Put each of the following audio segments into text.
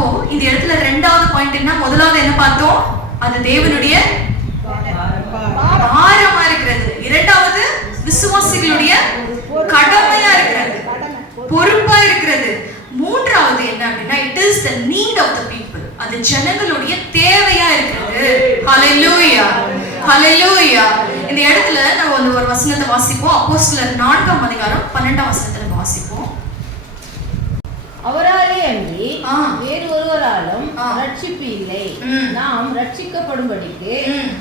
அப்போ இந்த இடத்துல ரெண்டாவது பாயிண்ட் என்ன? முதலாவது என்ன பார்த்தோம்? அது தேவனுடைய பாரமா இருக்கிறது. இரண்டாவது விசுவாசிகளுடைய கடமையா இருக்கிறது, பொறுப்பா இருக்கிறது. மூன்றாவது என்ன அப்படின்னா, it is the need of the people. அது ஜனங்களுடைய தேவையா இருக்கிறது. ஹalleluya, ஹalleluya. இந்த இடத்துல நம்ம ஒரு வசனத்தை வாசிப்போம். அப்போஸ்தலர் 4ஆம் அதிகாரம் 12ஆம் வசனத்துல வாசிப்போம். அவராலே அன்றி வேறு ஒருவராலும் ரட்சிப்பு இல்லை. நாம் ரட்சிக்கப்படும்படிக்கு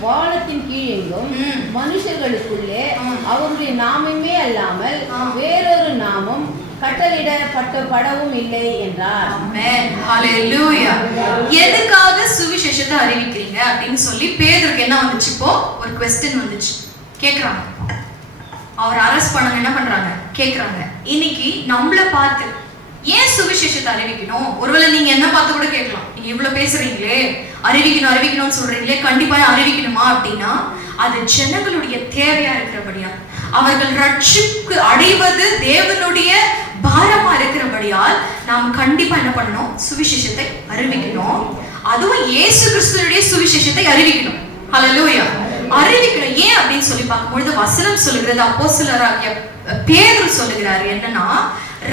வானத்தின் கீழெங்கும் மனுஷர்களுக்குள்ளே அவருடைய நாமமே அல்லாமல் வேறொரு நாமம் கட்டளையிடப்படவும் இல்லை என்றார். ஆமென், ஹalleluya. எதுக்காக சுவிசேஷத்தை அறிவிக்கிறீங்க அப்படின்னு சொல்லி பேதுருக்கு என்ன வந்துச்சு? இப்போ ஒரு क्वेश्चन வந்துச்சு, கேக்குறாங்க. அவர் அரெஸ்ட் பண்ண என்ன பண்றாங்க? கேக்குறாங்க. இன்னைக்கு நம்மள பார்த்து ஏன் சுவிசேஷத்தை அறிவிக்கணும்? ஒருவேளை நீங்க என்ன பார்த்து கூட கேட்கலாம், நீங்க இவ்வளவு பேசுறீங்களே, அறிவிக்கணும்னு சொல்றீங்களே, கண்டிப்பா அறிவிக்கணுமா அப்படின்னா, அது ஜனங்களுடைய தேவையா இருக்கிறபடியா, அவர்கள் ரட்சிப்பு அடைவது தேவனுடைய பாரமா இருக்கிறபடியால் நாம் கண்டிப்பா என்ன பண்ணணும்? சுவிசேஷத்தை அறிவிக்கணும். அதுவும் இயேசு கிறிஸ்துவுடைய சுவிசேஷத்தை அறிவிக்கணும். ஹalleluya, அறிவிக்கணும். ஏன் அப்படின்னு சொல்லி பார்க்கும்பொழுது வசனம் சொல்லுகிறது, அப்போஸ்தலராகிய பேதுரு சொல்லுகிறார் என்னன்னா,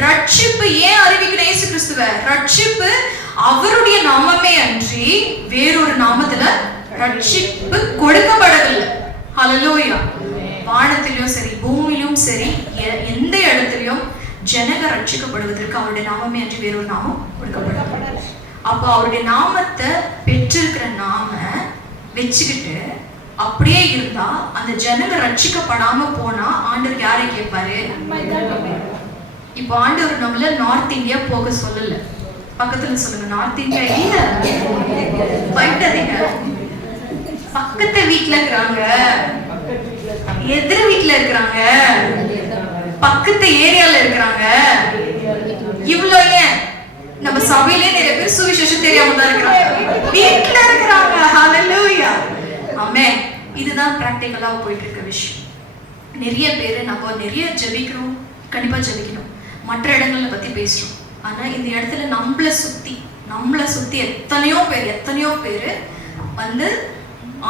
ரட்சிப்பு ஏன் அறிவிக்கணும்? இயேசு கிறிஸ்துவை ரட்சிப்பு அவருடைய நாமமே அன்றி வேறொரு நாமத்துல ரட்சிப்பு கொடுக்கப்படவில்லை. ஹalleluya. வானத்திலும் சரி பூமியிலும் சரி எந்த இடத்திலும் ஜனங்க ரட்சிக்கப்படுவதற்கு அவருடைய நாமமே அன்றி வேறொரு நாமம் கொடுக்கப்படவில்லை. அப்போ அவருடைய நாமத்தை பெற்றிருக்கிற நாம வச்சுக்கிட்டு அப்படியே இருந்தா அந்த ஜனங்க ரட்சிக்கப்படாம போனா ஆண்டவர் யாரை கேட்பாரு? இப்போ ஆண்டவர் நம்மள நார்த் இந்தியா போக சொல்லல. பக்கத்துல சொல்லுங்க, நார்த் இந்தியா இல்ல, போயிட்டாதீங்க. பக்கத்து வீட்டுல இருக்கிறாங்க, எதிர வீட்டுல இருக்கிறாங்க, பக்கத்து ஏரியால இருக்கிறாங்க. இவ்வளோ ஏன் நம்ம சபையிலே நிறைய பேர் சுவிசேஷம் தெரியாம தான் இருக்கிறாங்க, வீட்டுல இருக்கிறாங்க. ஹalleluya, ஆமென். இதுதான் பிராக்டிகலா போயிட்டு இருக்க விஷயம். நிறைய பேர் நம்ம நிறைய ஜெபிக்கிறோம், கண்டிப்பா ஜெபிக்கணும், மற்ற இடங்களை பத்தி பேசுறோம். ஆனா இந்த இடத்துல நம்மளை சுத்தி எத்தனையோ பேர் வந்து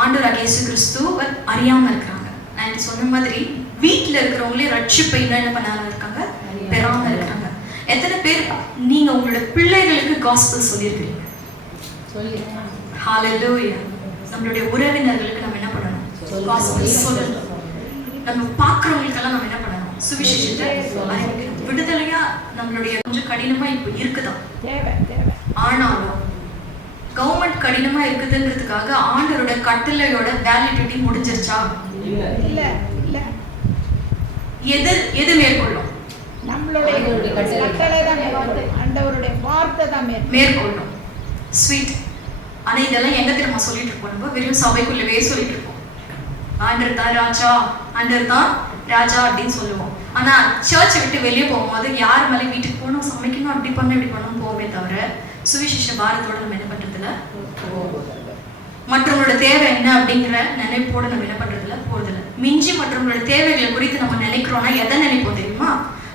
ஆண்டவராகிய இயேசு கிறிஸ்துவை அறியாம இருக்காங்க. நான் சொன்ன மாதிரி வீட்டுல இருக்கிறவங்களே ரட்சிப்பை என்ன பண்ணாம இருக்காங்க, பெறாம இருக்காங்க. எத்தனை பேர் நீங்க உங்களோட பிள்ளைகளுக்கு காஸ்பல் சொல்லியிருக்கீங்க? ஹalleluya. நம்மளுடைய உறவினர்களுக்கு நம்ம என்ன பண்ணணும்? காஸ்பல் சொல்லணும். நம்ம பார்க்குறவங்களுக்கெல்லாம் நம்ம என்ன பண்ணணும்? சுவிசேஷத்தை அறிவிக்கணும். விடுதலையா நம்மளுடைய கொஞ்சம் கடினமா இப்போ இருக்குதான், ஆனாலும் கவர்மெண்ட் கடினமா இருக்குதுன்றதுக்காக ஆண்டவரோட கட்டளையோட வேலிடிட்டி முடிஞ்சிருச்சா? இல்ல. எது மேற்கொள்ளும்? நம்மளுடைய கட்டளை தான் ஆண்டவருடைய வார்த்தை தான் மேற்கொள்ளும். ஸ்வீட். ஆனா இதெல்லாம் எங்க தெரியுமா சொல்லிட்டு இருப்போம்? நம்ம வெறும் சபைக்குள்ளவே சொல்லிட்டு இருப்போம், ஆண்டவர் தான் ராஜா, ஆண்டவர் தான் ராஜா அப்படின்னு சொல்லுவோம். ஆனா சர்ச்சை விட்டு வெளியே போகும்போது யார் மேலே வீட்டுக்கு போகணும், சமைக்கணும், அப்படி பண்ணணும் போகவே தவிர சுவிசேஷ பாரத்தோட நம்ம என்ன பண்றதுல, மற்றவங்களோட தேவை என்ன அப்படிங்கிற நினைப்போட நம்ம என்ன பண்றதுல போறதில்ல. மிஞ்சி மற்றவங்களோட தேவைகளை குறித்து நம்ம நினைக்கிறோம்னா எதை நினைப்போம் தெரியுமா?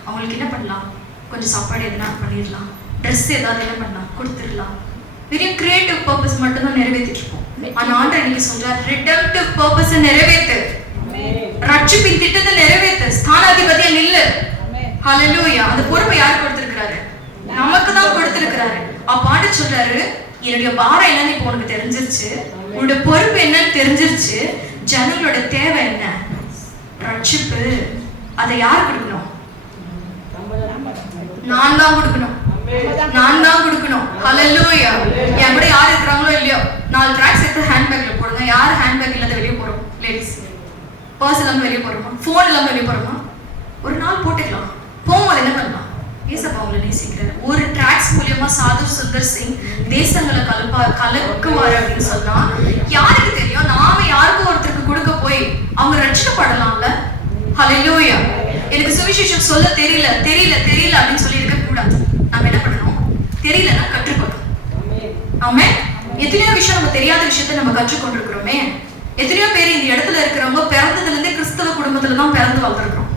அவங்களுக்கு என்ன பண்ணலாம், கொஞ்சம் சாப்பாடு எதுனா பண்ணிடலாம், ட்ரெஸ் ஏதாவது என்ன பண்ணலாம், கொடுத்துடலாம். வெறும் கிரியேட்டிவ் பர்பஸ் மட்டும் தான் நிறைவேற்றிட்டு இருப்போம். ஆனா ஆண்டவர் இன்னைக்கு சொல்றார், ரிடம்ப்டிவ் பர்பஸை நிறைவேற்று, ரட்சிப்பின் திட்டத்தை நிறைவேற்று, ஸ்தானாதிபதியா நில்லு. ஹalleluya. அந்த பொறுப்பை யார் கொடுத்திருக்கிறாரு? நமக்கு தான் கொடுத்திருக்கிறாரு. அப்ப ஆண்டவர் சொல்றாரு, என்னுடைய பாரம் என்னன்னு இப்போ உனக்கு தெரிஞ்சிருச்சு, உன்னோட பொறுப்பு என்னன்னு தெரிஞ்சிருச்சு, ஜனங்களோட தேவை என்ன, ரட்சிப்பு. அதை யார் கொடுக்கணும்? நான் தான் கொடுக்கணும். ஹalleluya. என் கூட யார் இருக்கிறாங்களோ இல்லையோ 4 ட்ராக்ஸ் எடுத்து ஹேண்ட்பேக்ல போடுங்க. யார் ஹேண்ட்பேக் இல்லாத வெளியே போறோம்? லேடிஸ். பர்ஸ் இல்லாம வெளியே போறோமா? போன் இல்லாம வெளியே போறோமா? ஒரு நாள் போட்டுக்கலாம். போகும்போது என்ன பண்ணலாம்? ஏசப்பா அவங்களை நேசிக்கிறார். ஒரு ட்ராக்ஸ் மூலியமா சாது சுந்தர் சிங் தேசங்களை கலக்குவாரு அப்படின்னு சொன்னா யாருக்கு தெரியும்? நாம யாருக்கும் ஒருத்தருக்கு கொடுக்க போய் அவங்க ரட்சிக்கப்படலாம்ல. ஹalleluya. எனக்கு சுவிசேஷம் சொல்ல தெரியல அப்படின்னு சொல்லி இருக்க கூடாது. நம்ம என்ன பண்ணணும்? தெரியலன்னா கற்றுக்கணும். ஆமென். எத்தனையோ விஷயம் நம்ம தெரியாத விஷயத்தை நம்ம கற்றுக்கொண்டிருக்கிறோமே. எத்தனையோ பேர் இந்த இடத்துல இருக்கிறவங்க பிறந்ததுல இருந்தே கிறிஸ்தவ குடும்பத்துல தான் பிறந்து வளர்ந்துருக்கிறோம்.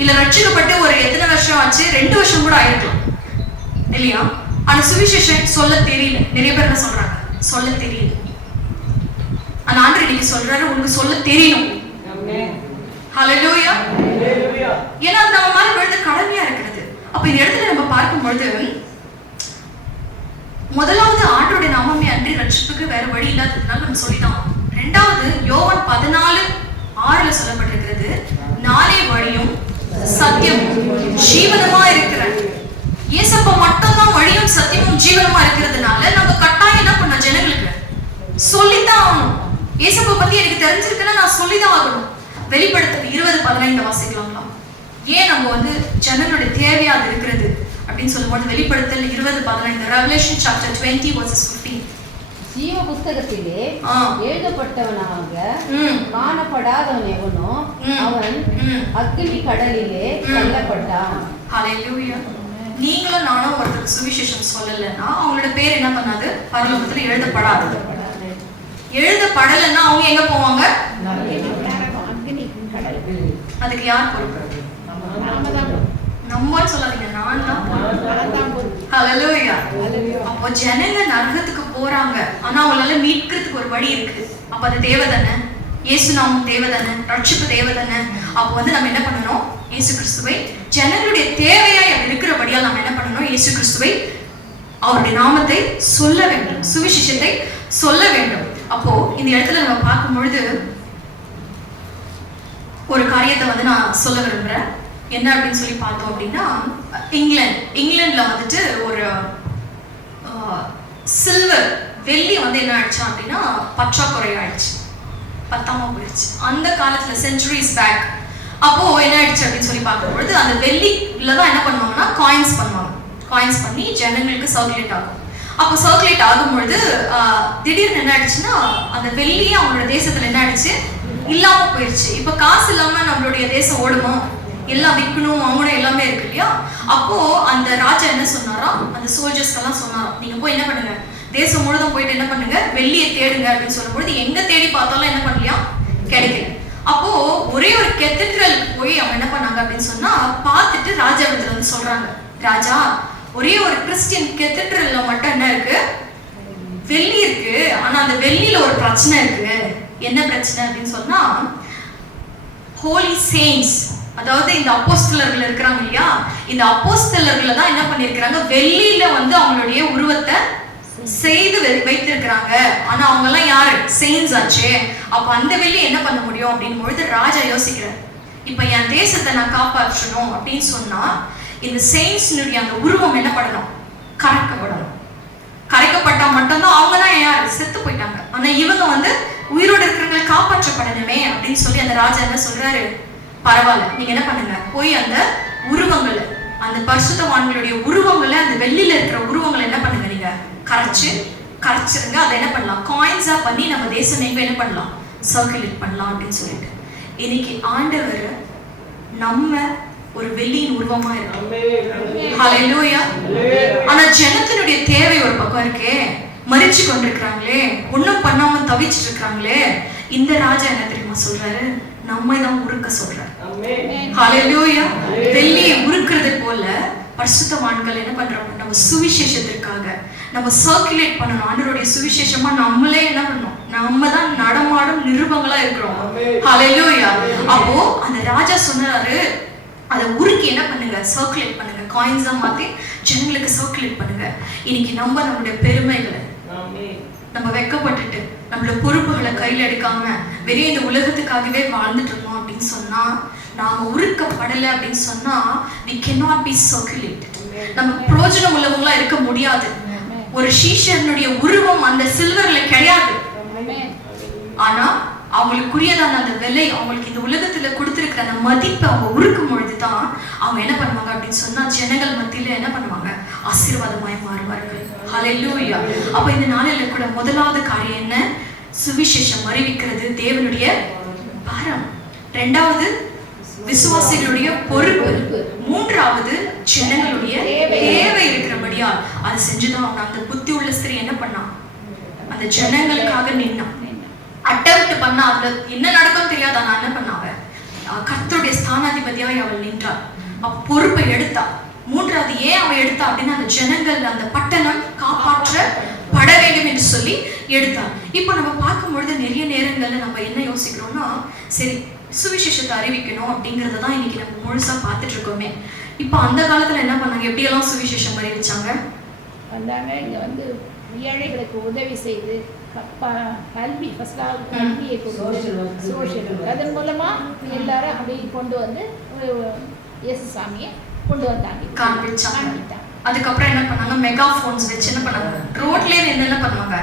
இல்ல ரட்சிக்கப்பட்டு ஒரு எத்தனை வருஷம் ஆச்சு? 2 வருஷம் கூட ஆயிருக்கலாம் இல்லையா? ஆனா சுவிசேஷம் சொல்ல தெரியல. நிறைய பேர் என்ன சொல்றாங்க, சொல்ல தெரியல. ஆனா ஆண்டவர் இன்னைக்கு சொல்றாரு, உங்களுக்கு சொல்ல தெரியணும். ஹல்லேலூயா. ஏன்னா நம்ம மேல விழுந்த கடமையா இருக்கிறது. அப்ப இந்த இடத்துல நம்ம பார்க்கும்பொழுது முதலாவது ஆண்டவருடைய நாமமே அன்றி ரட்சிப்புக்கு வேற வழி இல்லாததுனால நம்ம சொல்லிட்டோம். இரண்டாவது யோவான் 14:6 சொல்லப்பட்டிருக்கிறது, நானே வழியும் சத்தியமும் ஜீவனமா இருக்கிறேன். இயேசப்பா மட்டும்தான் வழியும் சத்தியமும் ஜீவனமா இருக்கிறதுனால நம்ம கட்டாயம் என்ன பண்ண, ஜனங்களுக்கு சொல்லித்தான் ஆகணும். இயேசப்பா பத்தி எனக்கு தெரிஞ்சிருக்குன்னா நான் சொல்லிதான் ஆகணும். வெளிப்படுத்தல் 20:15 வாசிக்கலாங்களா? ஏன் நம்ம ஜனங்களுடைய தேவையா அது இருக்கிறது அப்படின்னு சொல்லும்போது வெளிப்படுத்தல் 20:15, Revelation chapter 20 verses 15. ஜீவ புத்தகத்திலே எழுதப்பட்டவனாக காணப்படாதவன் எவனோ அவன் அக்கினி கடலிலே தள்ளப்பட்டான். ஹல்லேலூயா. நீங்களும் நானும் ஒருத்தருக்கு சுவிசேஷம் சொல்லலைன்னா அவங்களோட பேர் என்ன பண்ணாது, பரலோகத்துல எழுதப்படாது. எழுதப்படலைன்னா அவங்க எங்க போவாங்க? அதுக்கு யார் பொறுப்பு? நம்ம சொல்லாதீங்க, நான் தான் பொறுப்பு. ஹல்லேலூயா. அப்போ ஜனங்க நரகத்துக்கு போறாங்க, ஆனா அவங்களால மீட்கிறதுக்கு ஒரு வழி இருக்கு. அப்ப அது தேவை தானே, இயேசு நாமம் தேவை தானே, ரட்சிப்பு தேவை தானே. அப்போ நம்ம என்ன பண்ணணும், இயேசு கிறிஸ்துவை ஜனங்களுடைய தேவையாய் அது இருக்கிறபடியால் நம்ம என்ன பண்ணணும், இயேசு கிறிஸ்துவை அவருடைய நாமத்தை சொல்ல வேண்டும், சுவிசேஷத்தை சொல்ல வேண்டும். அப்போ இந்த இடத்துல நம்ம பார்க்கும் பொழுது ஒரு காரியத்தை நான் சொல்ல விரும்புறேன். என்ன அப்படின்னு சொல்லி பார்த்தோம் அப்படின்னா, இங்கிலாந்துல ஒரு சில்வர், வெள்ளி என்ன ஆயிடுச்சு அப்படின்னா பற்றாக்குறை ஆயிடுச்சு, பத்தாம போயிடுச்சு. அந்த காலத்துல சென்ச்சுரிஸ் பேக் அப்போ என்ன ஆயிடுச்சு அப்படின்னு சொல்லி பார்க்கும்பொழுது அந்த வெள்ளில தான் என்ன பண்ணுவாங்கன்னா காயின்ஸ் பண்ணுவாங்க. காயின்ஸ் பண்ணி ஜனங்களுக்கு சர்க்குலேட் ஆகும். அப்போ சர்க்குலேட் ஆகும்பொழுது திடீர்னு என்ன ஆயிடுச்சுன்னா அந்த வெள்ளியே அவங்களோட தேசத்துல என்ன ஆயிடுச்சு, இல்லாம போயிடுச்சு. இப்ப காசு இல்லாம நம்மளுடைய தேசம் ஓடுமோ, எல்லாம் விற்கணும் வாங்கணும் எல்லாமே இருக்கு இல்லையா? அப்போ அந்த ராஜா என்ன சொன்னாரா, அந்த சோல்ஜர்ஸ்க்கு எல்லாம் சொன்னாரா, நீங்க போய் என்ன பண்ணுங்க, தேசம் முழுதும் போயிட்டு என்ன பண்ணுங்க, வெள்ளியை தேடுங்க அப்படின்னு சொல்லும்போது எங்க தேடி பார்த்தாலும் என்ன பண்ணலையா, கிடைக்கல. அப்போ ஒரே ஒரு கெத்தட்ரலுக்கு போய் அவங்க என்ன பண்ணாங்க அப்படின்னு சொன்னா பார்த்துட்டு ராஜா இடத்துல சொல்றாங்க, ராஜா ஒரே ஒரு கிறிஸ்டியன் கெத்தட்ரல்ல மட்டும் என்ன இருக்கு, வெள்ளி இருக்கு. ஆனா அந்த வெள்ளியில ஒரு பிரச்சனை இருக்கு. என்ன பிரச்சனை அப்படின்னு சொன்னா, ஹோலி செயின்ட்ஸ், அதாவது இந்த அப்போஸ்தலர்கள் இருக்கிறாங்க இல்லையா, இந்த அப்போஸ்தலர்களை தான் என்ன பண்ணிருக்கிறாங்க, வெள்ளியில அவங்களுடைய உருவத்தை செய்து வைத்திருக்கிறாங்க. ஆனா அவங்க எல்லாம் யாரு, செயின்ட்ஸ் ஆச்சே. அப்ப அந்த வெள்ளி என்ன பண்ண முடியும் அப்படின்னு பொழுது ராஜா யோசிக்கிறார், இப்ப என் தேசத்தை நான் காப்பாற்றணும் அப்படின்னு சொன்னா இந்த செயின்ட்ஸ்னுடைய அந்த உருவம் என்ன பண்ணணும், கரைக்கப்படணும். கரைக்கப்பட்டா மட்டும்தான் அவங்க தான் யாரு, செத்து போயிட்டாங்க. ஆனா இவங்க உயிரோடு இருக்கிறவங்களை காப்பாற்றப்படணுமே அப்படின்னு சொல்லி அந்த ராஜா என்ன சொல்றாரு, பரவாயில்ல நீங்க என்ன பண்ணுங்க, போய் அந்த உருவங்களை, அந்த பரிசுத்தவான்களுடைய உருவங்களை, அந்த வெள்ளியில இருக்கிற உருவங்களை என்ன பண்ணுங்க, நீங்க கரைச்சிருங்க. அதை என்ன பண்ணலாம், காயின்ஸா பண்ணி நம்ம தேசம் எங்க என்ன பண்ணலாம், சர்க்குலேட் பண்ணலாம் அப்படின்னு சொல்லிட்டு இன்னைக்கு ஆண்டவர் நம்ம ஒரு வெள்ளியின் உருவமா இருக்கும். ஹல்லேலூயா. ஆனா ஜனத்தினுடைய தேவை ஒரு பக்கம் இருக்கே, மறிச்சு கொண்டிருக்கிறாங்களே, ஒண்ணும் பண்ணாம தவிச்சிட்டு இருக்காங்களே. இந்த ராஜா என்ன தெரியுமா சொல்றாரு, நம்மை தான் உருக்க சொல்றாரு. ஹல்லேலூயா. வெள்ளியை உருக்குறது போல பரிசுத்தவான்கள் என்ன பண்றாங்க, நம்ம சுவிசேஷத்திற்காக நம்ம சர்க்குலேட் பண்ணணும். ஆண்டவருடைய சுவிசேஷமா நம்மளே என்ன பண்ணணும், நம்ம தான் நடமாடும் நிருபங்களா இருக்கிறோம். ஹல்லேலூயா. அப்போ அந்த ராஜா சொன்னாரு, அதை உருக்கி என்ன பண்ணுங்க, சர்க்குலேட் பண்ணுங்க, காயின்ஸா மாத்தி ஜனங்களுக்கு சர்க்குலேட் பண்ணுங்க. இன்னைக்கு நம்மளுடைய பெருமைகளை, நம்ம வெக்கப்பட்டுட்டு நம்மளோட பொறுப்புகளை கையில் எடுக்காம வெறும் இந்த உலகத்துக்காகவே வாழ்ந்துட்டு இருந்தோம் அப்படின்னு சொன்னா, நாம உருக்கப்படலை அப்படின்னு சொன்னா we cannot be circulated. நம்ம பிரயோஜனம் உள்ளவங்களா இருக்க முடியாது. ஒரு சீஷனுடைய உருவம் அந்த சில்வர்ல கிடையாது. ஆனா அவங்களுக்குரியதான அந்த விலை, அவங்களுக்கு இந்த உலகத்துல கொடுத்திருக்கிற அந்த மதிப்பை அவங்க உருக்கும் பொழுதுதான் அவங்க என்ன பண்ணுவாங்க அப்படின்னு சொன்னா ஜனங்கள் மத்தியில என்ன பண்ணுவாங்க, ஆசீர்வாதமாய் மாறுவார்கள். ஹல்லேலூயா. அப்ப இந்த நாளில கூட முதலாவது காரியம் என்ன, சுவிசேஷம் அறிவிக்கிறது தேவனுடைய பாரம். இரண்டாவது விசுவாசிகளுடைய பொறுப்பு. மூன்றாவது ஜனங்களுடைய தேவை இருக்கிறபடியா அதை செஞ்சுதான் அவங்க. அந்த புத்தி உள்ள ஸ்திரீ என்ன பண்ணா, அந்த ஜனங்களுக்காக நின்னான். அட்டெம்ப்ட் பண்ணா, அதுல என்ன நடக்கும் தெரியாது. ஆனா என்ன பண்ணாங்க, கர்த்தருடைய ஸ்தானாதிபதியாய் அவள் நின்றாள். பொறுப்பை எடுத்தா. மூன்றாவது ஏன் அவன் எடுத்தா அப்படின்னா அந்த ஜனங்கள் அந்த பட்டணம் காப்பாற்றப்பட வேண்டும் என்று சொல்லி எடுத்தான். இப்போ நம்ம பார்க்கும் பொழுது நிறைய நேரங்கள்ல நம்ம என்ன யோசிக்கிறோம்னா, சரி சுவிசேஷத்தை அறிவிக்கணும் அப்படிங்கறத தான் இன்னைக்கு நம்ம முழுசா பார்த்துட்டு இருக்கோமே. இப்போ அந்த காலத்துல என்ன பண்ணாங்க, எப்படியெல்லாம் சுவிசேஷம் அறிவிச்சாங்க? வந்தாங்க, இங்க வந்து ஏழைகளுக்கு உதவி செய்து கல்வி ஃபர்ஸ்டாக கல்வியை சோஷியல் அதன் மூலமா எல்லாரும் அப்படி கொண்டு வந்து இயேசு சாமியை கொண்டு வந்தாங்க, காண்பிச்சாங்க. அதுக்கப்புறம் என்ன பண்ணாங்க, மெகாஃபோன்ஸ் வச்சு என்ன பண்ணாங்க, ரோட்லயே என்ன பண்ணுவாங்க,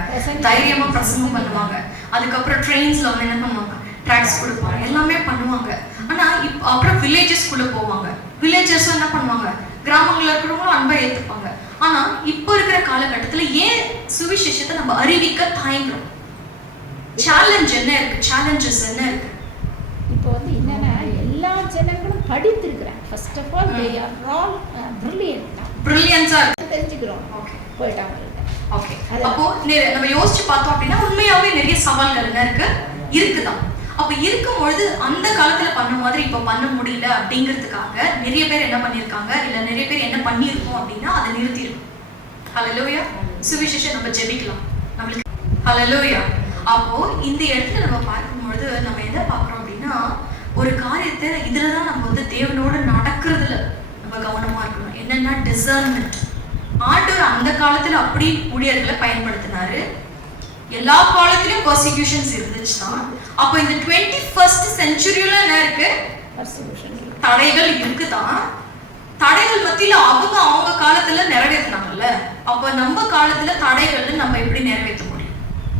தைரியமா பிரசங்கம் பண்ணுவாங்க. அதுக்கப்புறம் ட்ரெயின்ஸ்ல வந்து என்ன பண்ணுவாங்க, ட்ராக்ஸ் கொடுப்பாங்க, எல்லாமே பண்ணுவாங்க. ஆனா இப்போ அப்புறம் வில்லேஜஸ்குள்ள போவாங்க. வில்லேஜஸ் என்ன பண்ணுவாங்க, கிராமங்கள்ல இருக்கிறவங்களும் அன்பை ஏத்துப்பாங்க. ஆனா இப்போ இருக்கிற காலகட்டத்துல ஏன் சுவிசேஷத்தை நம்ம அறிவிக்க தயங்குறோம்? சேலஞ்ச் என்ன இருக்கு, சேலஞ்சஸ் என்ன இருக்கு? இப்போ வந்து என்னன்னா எல்லா ஜனங்களும் படித்திருக்கிறாங்க. First of all they are all பிரில்லியன்ஸா தெரிஞ்சுக்கிறோம். ஓகே, போயிட்டாங்க. ஓகே. அப்போ நம்ம யோசிச்சு பார்த்தோம் அப்படின்னா உண்மையாவே நிறைய சவால்கள் என்ன இருக்குதான். அப்ப இருக்கும்பொழுது அந்த காலத்துல பண்ண மாதிரி இப்ப பண்ண முடியல அப்படிங்கிறதுக்காக நிறைய பேர் என்ன பண்ணிருக்காங்க, இல்ல நிறைய பேர் என்ன பண்ணிருக்கோம் அப்படின்னா அதை நிறுத்திருக்கோம். ஹல்லேலூயா. சுவிசேஷம் நம்ம ஜெபிக்கலாம் நம்மளுக்கு. ஹல்லேலூயா. அப்போ இந்த இடத்துல நம்ம பார்க்கும்பொழுது நம்ம எதை பார்க்கிறோம் அப்படின்னா, ஒரு காரியத்தை இதுலதான் நம்ம வந்து தேவனோடு நடக்கிறதுல நம்ம கவனமா இருக்கணும். என்னன்னா டிசர்ன்மெண்ட். ஆண்டவர் அந்த காலத்துல அப்படி ஊழியர்களை பயன்படுத்தினாரு. எல்லா காலத்திலும் பர்சிக்யூஷன்ஸ் இருந்துச்சுதான். அப்போ இந்த 21st செஞ்சுரியில என்ன இருக்கு, தடைகள் இருக்குதான். தடைகள் மத்தியில அவங்க காலத்துல நிறைவேற்றினாங்கல்ல, அப்ப நம்ம காலத்துல தடைகள் நம்ம எப்படி நிறைவேற்ற முடியும்?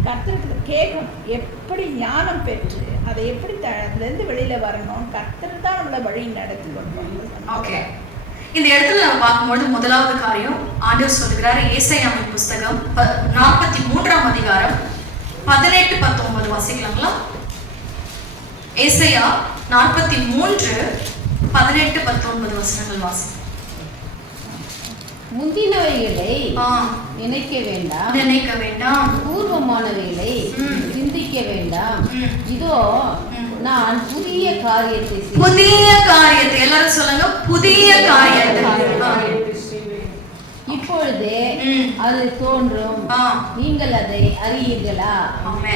கர்த்தருக்கு கேட்கணும், எப்படி ஞானம் பெற்று அதை எப்படி அதுலேருந்து வெளியில வரணும், கர்த்தர் தான் நம்மளை வழி நடத்தி கொண்டு. ஓகே, இந்த இடத்துல நம்ம பார்க்கும்போது முதலாவது காரியம் ஆண்டவர் சொல்லுகிறாரு. ஏசாயாவின் புஸ்தகம் 43ஆம் அதிகாரம் 18-19 வாசிக்கலாங்களா? ஏசாயா 43:18-19 வசனங்கள் வாசி. முந்தினவைகளை நினைக்க வேண்டாம், பூர்வமானவைகளை சிந்திக்க வேண்டாம். இதோ நான் புதிய காரியத்தை எல்லாரும் சொல்லுங்க, புதிய காரியத்தை இப்பொழுதே அது தோன்றும், நீங்கள் அதை அறியீர்களா?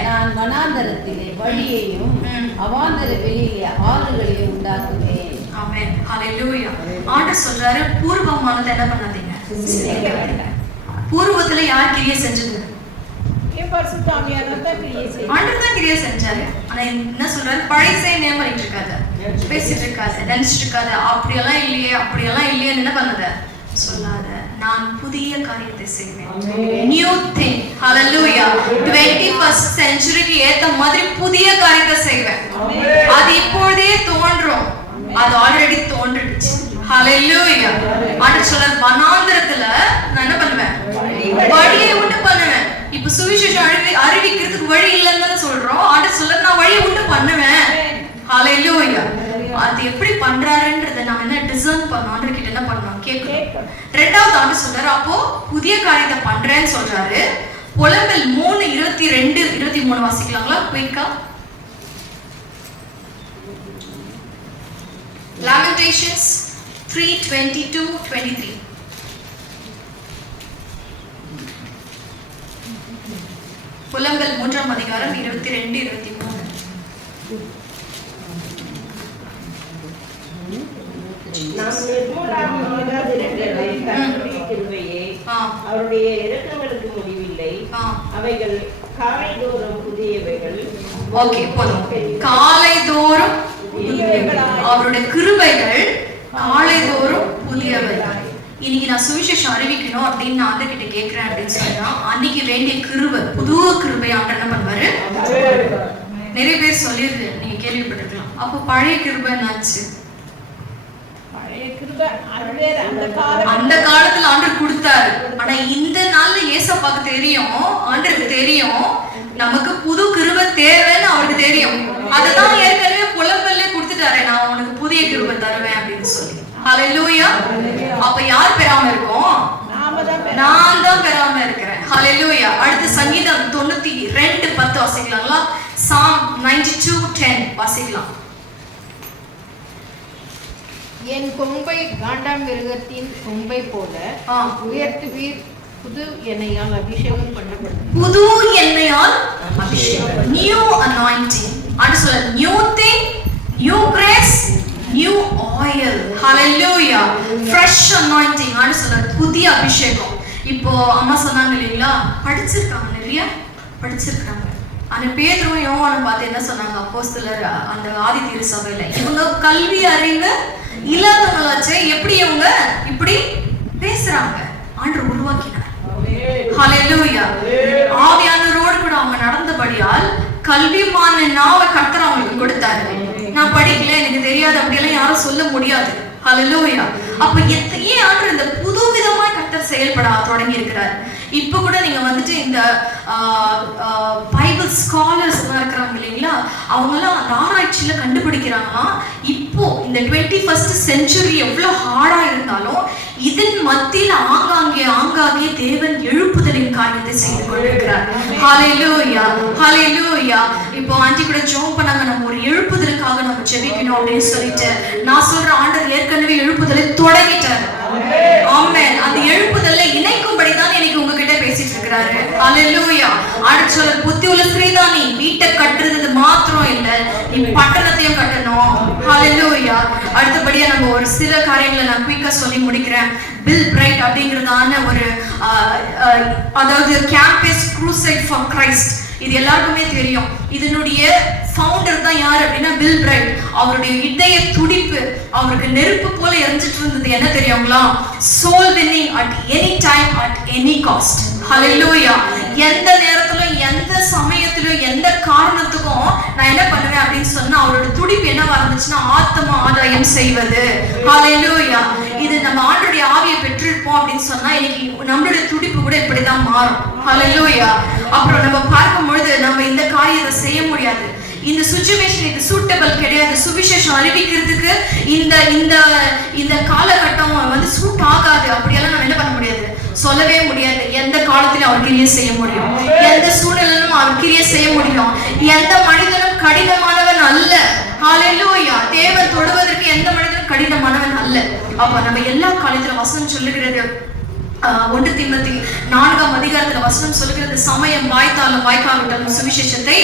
நான் வனாந்தரத்திலே வழியையும் அவாந்தர வெளியிலே ஆறுகளையும் உண்டாக்குவேன். ஆமென். ஹல்லேலூயா. ஆண்டவர் சொல்றாரு, பூர்வமானதை என்ன பண்ணாதீங்க. பூர்வத்துல யார் கிரியை செஞ்சது? ஆண்டவர் தான் கிரியை செஞ்சாரு. ஆனா என்ன சொல்றாரு, பழைய நேம் பண்ணிட்டு இருக்காது, பேசிட்டு இருக்காது, நினைச்சிட்டு இருக்காது, அப்படியெல்லாம் இல்லையே என்ன பண்ணாத சொல்லாத, நான் புதிய காரியத்தை செய்வேன். New thing. ஹல்லேலூயா. 21st செஞ்சுரிக்கு ஏத்த மாதிரி புதிய காரியத்தை செய்வேன். அது இப்பொழுதே தோன்றும், அது ஆல்ரெடி தோன்றிடுச்சு. ஹல்லேலூயா. ஆண்டவர் சொல்றார், வனாந்தரத்துல நான் என்ன பண்ணுவேன், வழியை உண்டு பண்ணுவேன். இப்ப சுவிசேஷம் அறிவிக்கிறதுக்கு வழி இல்லைன்னு சொல்றோம். ஆண்டவர் சொல்றார், நான் வழியை உண்டு பண்ணுவேன். ஹல்லேலூயா. அது எப்படி பண்றாருன்றத நாம என்ன டிசர்ன் பண்ணணும், ஆண்டவர் கிட்ட என்ன பண்ணணும், கேட்கணும். ரெண்டாவது ஆண்டவர் சொல்றாரு, அப்போ புதிய காரியத்தை பண்றேன்னு சொல்றாரு. புலம்பல் 3:22-23 வாசிக்கலாங்களா குயிக்கா? Lamentations 3:22-23. புலம்பல் 3ஆம் அதிகாரம் 22-23. அவருடைய இரக்கங்களுக்கு முடிவில்லை, அவைகள் காலைதோறும் புதியவைகள். ஓகே, போதும். காலைதோறும் அவருடைய கிருபைகள் காலைதோறும் புதியவைகள். இன்னைக்கு நான் சுவிசேஷம் அறிவிக்கணும் அப்படின்னு நான் ஆண்டவர்கிட்ட கேட்கிறேன் அப்படின்னு சொன்னா, அன்னைக்கு வேண்டிய கிருபை, புது கிருபை ஆண்டவர் என்ன பண்ணுவாரு? நிறைய பேர் சொல்லியிருக்கு, நீங்க கேள்விப்பட்டிருக்கலாம். அப்போ பழைய கிருபை என்னாச்சு? அந்த காலத்துல ஆண்டவர் கொடுத்தாரு. ஆனா இந்த நாள்ல ஏசப்பாக்கு தெரியும், ஆண்டவருக்கு தெரியும் நமக்கு புது கிருபை தேவைன்னு அவருக்கு தெரியும். அதுதான் ஏற்கனவே புலம்பல்ல கொடுத்துட்டாரு, நான் உனக்கு புதிய கிருபை தருவேன் அப்படின்னு சொல்லி. ஹல்லேலூயா. அப்ப யார் பெறாம இருக்கோம்? நான் தான் பெறாம இருக்கிறேன். ஹல்லேலூயா. அடுத்து சங்கீதம் 92:10 வாசிக்கலாங்களா? Psalm 92:10 வாசிக்கலாம். என் கொம்பை காண்டாமிருகத்தின் கொம்பை போல உயர்த்துவீர், புது எண்ணெயால் அபிஷேகம் பண்ணப்படும். புது எண்ணெயால் அபிஷேகம், நியூ அனாயிண்டிங். அது சொல்ல new thing, new grace, new oil. Hallelujah. Fresh anointing. அது சொல்ல புதிய அபிஷேகம். இப்போ அம்மா சொன்னாங்க இல்லைங்களா, படிச்சிருக்காங்க, நிறைய படிச்சிருக்காங்க. அந்த பேதுருவும் யோவானும் பார்த்து என்ன சொன்னாங்க, அப்போஸ்தலர் அந்த ஆதி திருச்சபையில, இவங்க கல்வி அறிவு இல்லாதவங்களாச்சே, எப்படி இவங்க இப்படி பேசுறாங்க? ஆண்டவர் உருவாக்கினார். ஹalleluya. ஆவியானவரோடு கூட அவங்க நடந்தபடியால் கல்விமான நாவை கர்த்தர் அவங்களுக்கு கொடுத்தாரு. நான் படிக்கல, எனக்கு தெரியாது அப்படியெல்லாம் யாரும் சொல்ல முடியாது. ஹalleluya. அப்ப ஏன் ஆண்டவர் இந்த புதுவிதமாய் கர்த்தர் செயல்பட தொடங்கி இருக்கிறார். இப்ப கூட நீங்க வந்துட்டு இந்த பைபிள் ஸ்காலர்ஸ் இருக்கிறாங்க இல்லைங்களா, அவங்கெல்லாம் அந்த ஆராய்ச்சியில கண்டுபிடிக்கிறாங்கன்னா, இப்போ இந்த 21st செஞ்சுரி எவ்வளவு ஹார்டா இருந்தாலும் இதன் மத்தியில் ஆங்காங்கே தேவன் எழுப்புதலின் காரியத்தை செய்து கொண்டிருக்கிறார். ஹalleluya, ஹalleluya. இப்போ ஆண்டி கூட ஜெபம் பண்ணாங்க, நம்ம ஒரு எழுப்புதலுக்காக நம்ம ஜெபிக்கணும் அப்படின்னு சொல்லிட்டு. நான் சொல்ற ஆண்டவர் ஏற்கனவே எழுப்புதலை தொடங்கிட்டார். ஆமென். அந்த எழுப்புதல்ல இணைக்கும்படி தான் இன்னைக்கு உங்ககிட்ட பேசிட்டு இருக்கிறாரு. ஹalleluya. அடுத்து சொல்ல புத்தி உள்ள ஸ்ரீதானி, வீட்டை கட்டுறது மாத்திரம் இல்ல, நீ பட்டணத்தையும் கட்டணும். ஹalleluya. அடுத்தபடியா நம்ம ஒரு சில காரியங்களை நான் குயிக்கா சொல்லி முடிக்கிறேன். பில் பிரைட் அப்படிங்கிறதான ஒரு அதாவது கேம்பஸ் க்ரூசைட் ஃபார் கிரைஸ்ட், இது எல்லாருக்குமே தெரியும். இதனுடைய ஃபவுண்டர் தான் யார் அப்படின்னா பில் பிரைட். அவருடைய இதய துடிப்பு அவருக்கு நெருப்பு போல எரிஞ்சிட்டு இருந்தது என்ன தெரியுங்களா? Soul winning at any time at any cost. Hallelujah. எந்த நேரத்திலும் எந்த சமயத்திலும் எந்த காரணத்துக்கும் நான் என்ன பண்ணுவேன் அப்படின்னு சொன்னா, அவரோட துடிப்பு என்னவா இருந்துச்சுன்னா ஆத்ம ஆதாயம் செய்வது. ஹalleluya. இது நம்ம ஆண்டவருடைய ஆவியை பெற்றிருப்போம் அப்படின்னு சொன்னா இன்னைக்கு நம்மளுடைய துடிப்பு கூட இப்படிதான் மாறும். ஹalleluya. அப்புறம் நம்ம பார்க்கும்பொழுது நம்ம இந்த காரியத்தை செய்ய முடியாது, இந்த சிச்சுவேஷன் இது சூட்டபிள் கிடையாது, சுவிசேஷம் அறிவிக்கிறதுக்கு இந்த இந்த இந்த காலகட்டம் வந்து சூட் ஆகாது, அப்படியெல்லாம் நம்ம என்ன பண்ண முடியாது, சொல்லவே முடியாது. எந்த காலத்திலும் அவர் கிரியை செய்ய முடியும், எந்த சூழ்நிலையிலும் அவர் கிரியை செய்ய முடியும். எந்த மனிதனும் கடினமானவன் அல்ல. ஹalleluya. தேவன் தொடுவதற்கு எந்த மனிதனும் கடினமானவன் அல்ல. அப்ப நம்ம எல்லா காலத்திலும் வசனம் சொல்லுகிறது, 1 தீமோத்தேயு 4ஆம் அதிகாரத்துல வசனம் சொல்லுகிறது, சமயம் வாய்த்தாலும் வாய்க்காவிட்டாலும் சுவிசேஷத்தை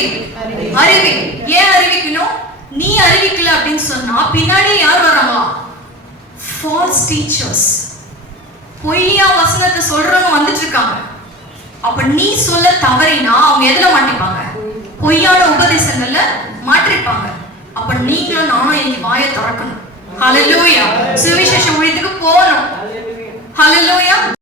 அறிவி. ஏன் அறிவிக்கணும்? நீ அறிவிக்கல அப்படின்னு சொன்னா பின்னாடி யார் வராங்களா? ஃபால்ஸ் டீச்சர்ஸ், பொய்யா வசனத்தை சொல்றவங்க வந்துட்டு இருக்காங்க. அப்ப நீ சொல்ல தவறினா அவங்க எதுல மாட்டிப்பாங்க? பொய்யான உபதேசங்கள்ல மாற்றிப்பாங்க. அப்ப நீங்களும் நானும் இன்னைக்கு வாயை திறக்கணும். ஹalleluya. சுவிசேஷ ஊழியத்துக்கு போகணும். ஹalleluya.